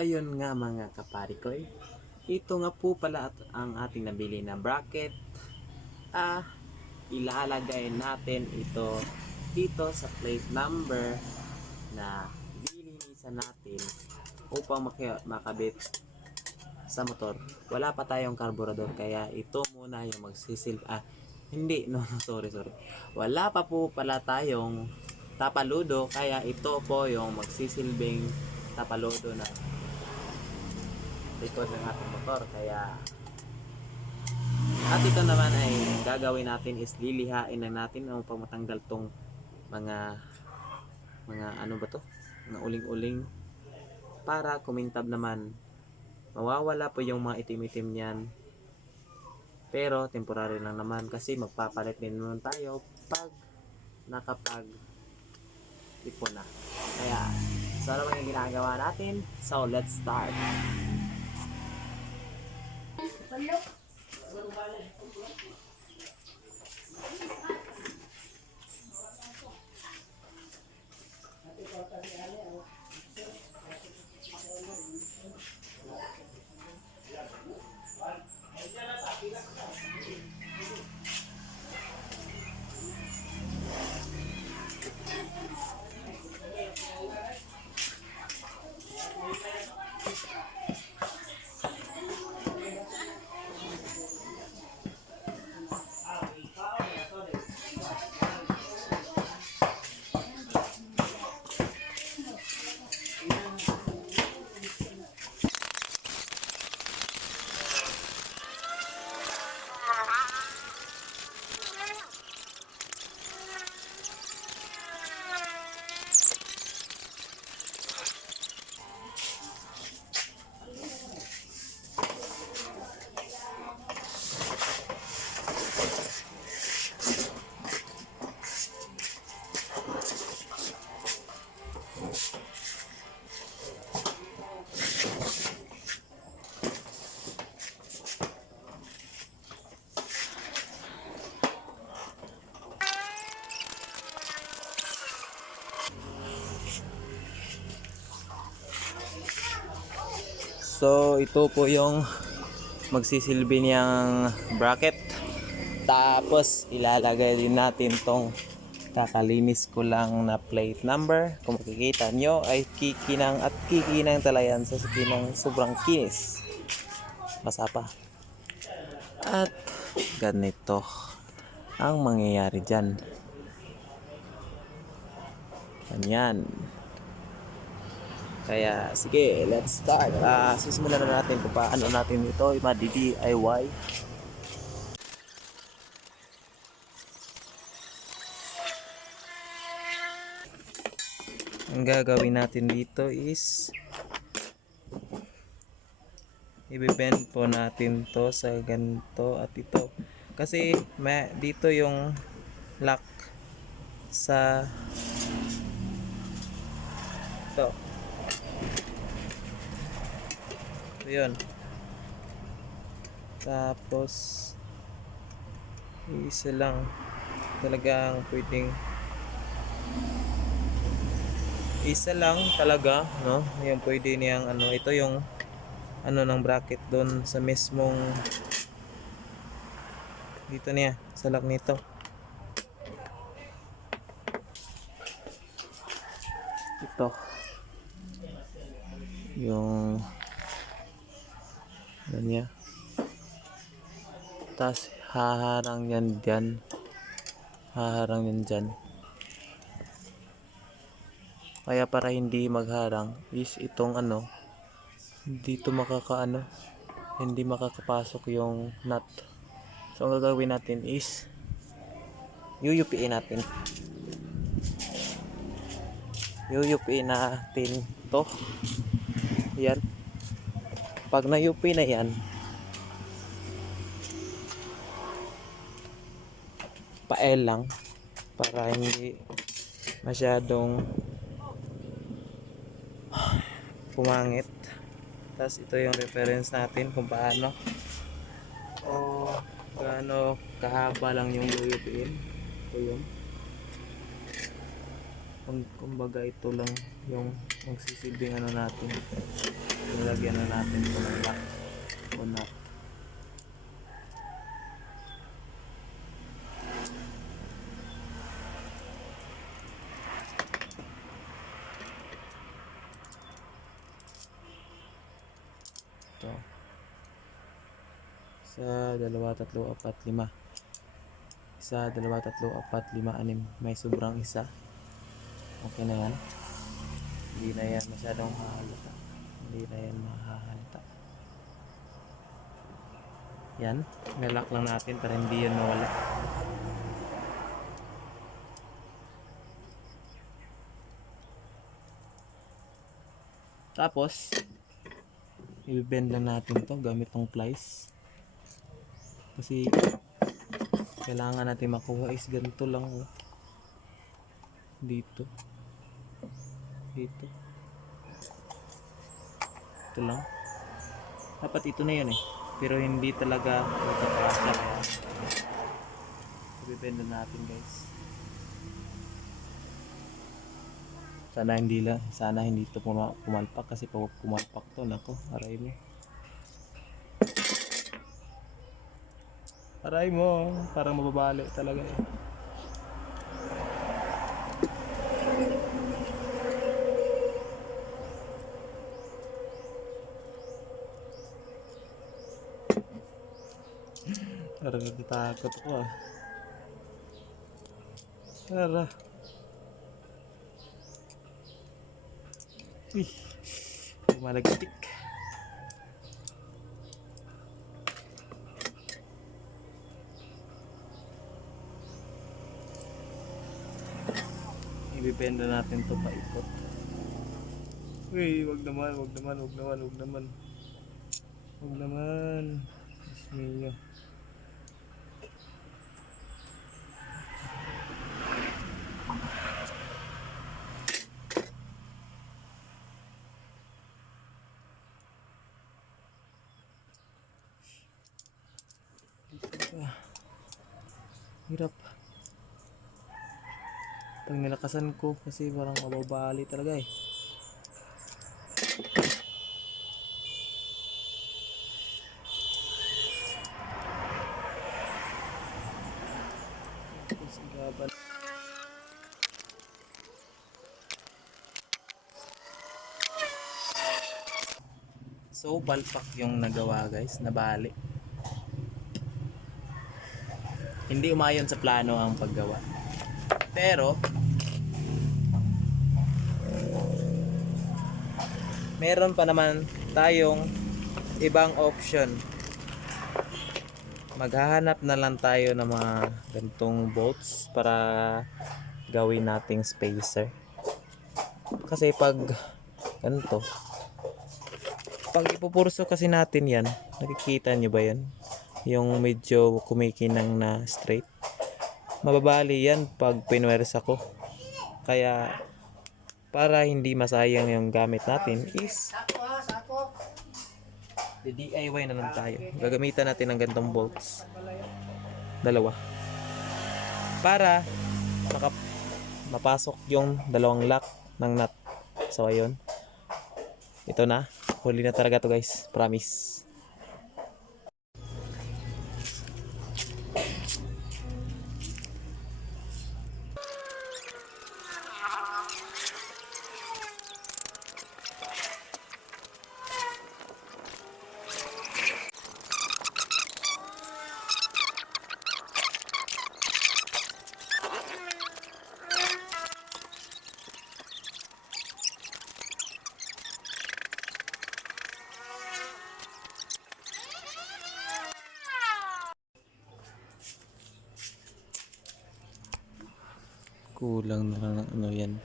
ayun nga mga kaparikoy, ito nga po pala ang ating nabili na bracket. Ilalagay natin ito dito sa plate number na lilinisan natin upang makabit sa motor. Wala pa tayong karburador kaya ito muna yung hindi, no, sorry. Wala pa po pala tayong tapaludo kaya ito po yung magsisilbing tapaludo na likod ng ating motor. At ito naman ay gagawin natin is lilihain na natin upang matanggal tong mga ano ba to? Mga uling-uling para kumintab naman. Mawawala po yung mga itim-itim niyan. Pero temporary lang naman kasi magpapalit din naman tayo pag ipon na. Kaya, so ano ba yung ginagawa natin? So, let's start. So, ito po yung magsisilbi niyang bracket. Tapos, ilalagay din natin tong kakalinis ko lang na plate number. Kung makikita nyo ay kikinang at kikinang talayan sa sakinang sobrang kinis. Basa pa. At ganito ang mangyayari dyan. Ganyan. Kaya sige, let's start. Sisimulan na natin kung paano natin ito i-DIY. Ang gagawin natin dito is i-bend po natin to sa ganito at ito. Kasi dito yung lock sa ito. Yun. Tapos isa lang talagang pwedeng isa lang talaga, no? Yung pwede niyang ano, ito yung ano ng bracket doon sa mismong dito niya, sa lock nito. Ito. Yung ano niya. Tapos haharang yan dyan. Haharang yan dyan. Kaya para hindi magharang is itong ano, dito hindi makakapasok yung nut. So ang gagawin natin is yuyupiin natin. Yuyupiin natin to. Yan. Pag nayupi na yan, pael lang para hindi masyadong pumangit. Tapos ito yung reference natin kung paano o gaano kahaba lang yung yuyupiin. Ito yun. Kumbaga ito lang yung magsisilbing ano natin, lalagyan na natin ito ng lock o nut. Ito. 1, 2, 3, 4, 5. 1, 2, 3, 4, 5, 6. May sobrang isa. Okay na yan. Hindi na yan masyadong hahalata. Hindi na yan mahahalata. Yan. Nilak lang natin para hindi yan mawala. Tapos, i-bend lang natin to gamit tong plies. Kasi, kailangan natin makuha is ganito lang. Oh. Dito. Dito. Ito lang. Dapat ito na yan eh. Pero hindi talaga magkakasya. Kaya i-bend na natin guys. Sana hindi ito pumalpak kasi pag pumalpak to, nako, aray mo. Aray mo, parang mababali talaga eh. Parang natatakot ako ah. Tara. Uy, malagtik. Ibibenda natin to paikot. Uy, wag naman. Wag naman. Bismillah. Hirap. Pag nilakasan ko kasi parang mababali talaga eh. So palpak yung nagawa guys, nabali. Hindi umayon sa plano ang paggawa. Pero meron pa naman tayong ibang option. Maghahanap na lang tayo ng mga ganitong bolts para gawin nating spacer. Kasi pag ganito, pag ipupurso kasi natin yan, nakikita nyo ba yan? Yung medyo kumikinang na straight. Mababali yan pag pinwersa ko. Kaya para hindi masayang yung gamit natin is DIY na lang tayo. Gagamitan natin ng ganitong bolts. 2. Para mapasok yung 2 lock ng nut. So ayun. Ito na. Huli na talaga to guys. Promise. Kulang na lang ano yan.